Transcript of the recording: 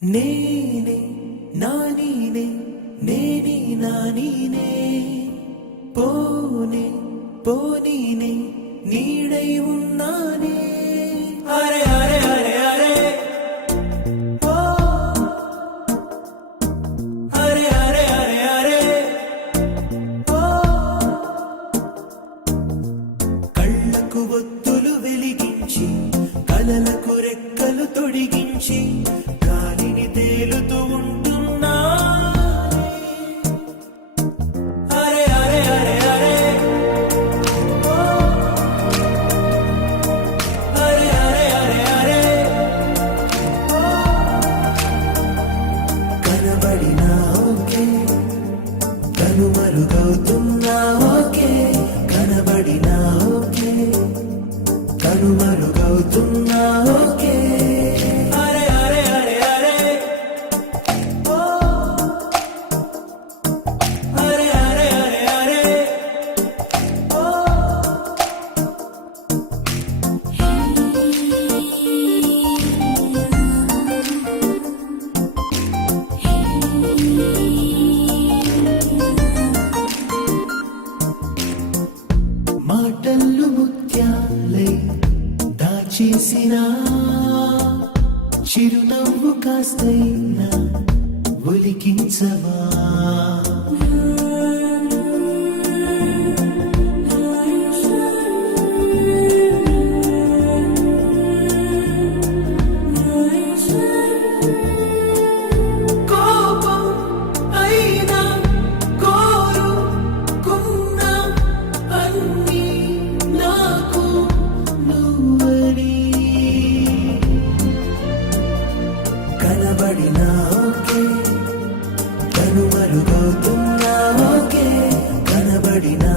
నేనే నానీనే నేనే నానీనే పోనే పోనీనే నీడై ఉన్నానే అరే అరే అరే అరే ఓ అరే అరే అరే అరే ఓ కళ్ళకు ఒత్తులు వెలిగించి కలలకు రెక్కలు తొడిగించి గాలిని తేలుతూ ఉంటున్నా అరే అరే అరే అరే ఓ అరే అరే అరే అరే ఓ కనబడినా ఓకే కనుమరుగవుతున్నా ఓకే కనబడినా ఓకే కనుమరుగవుతున్నా ఓకే అరే అరే అరే అరే ఓ అరే అరే అరే అరే ఓ మాటలు ముత్యాలై దాచేసిన చిరునవ్వు కాస్తైనా ఒలికించవా కోపం అయినా కోరుకున్నా అన్నీ నాకు నువ్వని కనబడినా ఓకే కనుమరుగవుతున్నా ఓకే కనబడినా